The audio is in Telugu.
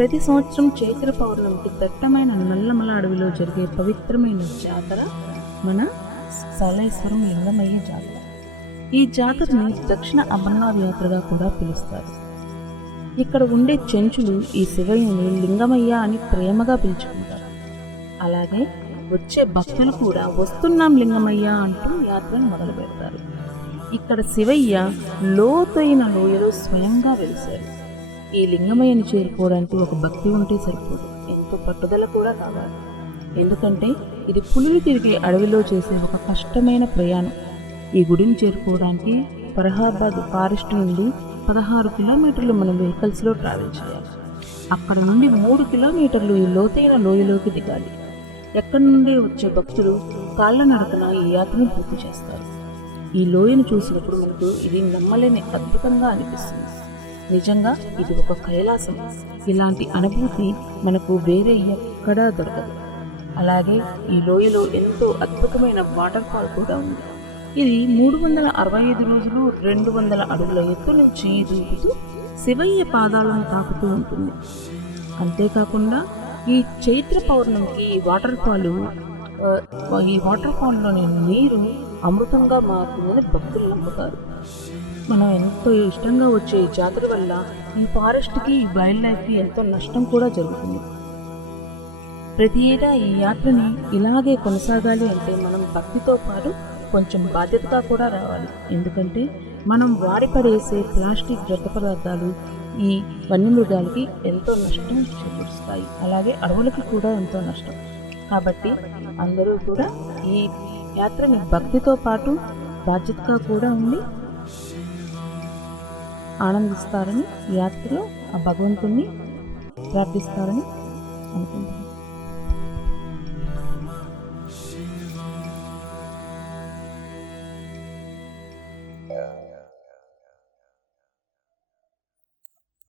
ప్రతి సంవత్సరం చైత్ర పౌర్ణమికి దట్టమైన నల్లమల అడవిలో జరిగే పవిత్రమైన జాతర మన సలేశ్వరం లింగమయ్య జాతర. ఈ జాతరని దక్షిణ అమర్నాథ్ యాత్రగా కూడా పిలుస్తారు. ఇక్కడ ఉండే చెంచులు ఈ శివయ్యని లింగమయ్య అని ప్రేమగా పిలుచుకుంటారు. అలాగే వచ్చే భక్తులు కూడా వస్తున్నాం లింగమయ్య అంటూ యాత్రను మొదలు పెడతారు. ఇక్కడ శివయ్య లోతైన లోయలో స్వయంగా వెలిశారు. ఈ లింగమయ్యను చేరుకోవడానికి ఒక భక్తి ఉంటే సరిపోదు. ఎంతో పట్టుదల కూడా కావాలి. ఎందుకంటే ఇది పులులు తిరిగే అడవిలో చేసే ఒక కష్టమైన ప్రయాణం. ఈ గుడిని చేరుకోవడానికి ఫరహాబాద్ ఫారెస్ట్ నుండి పదహారు కిలోమీటర్లు మనం వెహికల్స్లో ట్రావెల్ చేయాలి. అక్కడ నుండి మూడు కిలోమీటర్లు ఈ లోతైన లోయలోకి దిగాలి. ఎక్కడి నుండి వచ్చే భక్తులు కాళ్ళ నడకన ఈ యాత్రను పూర్తి చేస్తారు. ఈ లోయను చూసినప్పుడు మనకు ఇది నమ్మలేని అద్భుతంగా అనిపిస్తుంది. నిజంగా ఇది ఒక కైలాసం. ఇలాంటి అనుభూతి మనకు వేరే ఎక్కడా దొరకదు. అలాగే ఈ లోయలో ఎంతో అద్భుతమైన వాటర్ ఫాల్ కూడా ఉంది. ఇది మూడు వందల అరవై ఐదు రోజులు రెండు వందల అడుగుల ఎత్తు నుంచి దూకుతూ శివయ్య పాదాలను తాకుతూ ఉంటుంది. అంతేకాకుండా ఈ చైత్ర పౌర్ణమికి ఈ వాటర్ ఫాల్ ఈ వాటర్ ఫాల్లోని నీరు అమృతంగా మారుతుందని భక్తులు నమ్ముతారు. మనం ఎంతో ఇష్టంగా వచ్చే ఈ జాతర వల్ల ఈ ఫారెస్ట్కి ఈ వైల్డ్ లైఫ్కి ఎంతో నష్టం కూడా జరుగుతుంది. ప్రతి ఏటా ఈ యాత్రని ఇలాగే కొనసాగాలి అంటే మనం భక్తితో పాటు కొంచెం బాధ్యతగా కూడా రావాలి. ఎందుకంటే మనం వాడి పడేసే ప్లాస్టిక్ వ్యర్థ పదార్థాలు ఈ వన్యమృగాలకి ఎంతో నష్టం చేకూరుస్తాయి. అలాగే అడవులకి కూడా ఎంతో నష్టం. కాబట్టి అందరూ కూడా ఈ యాత్రని భక్తితో పాటు బాధ్యతగా కూడా ఉండి ఆనందిస్తారని యాత్రలో ఆ భగవంతుణ్ణి ప్రార్థిస్తారని అనుకుంటున్నాను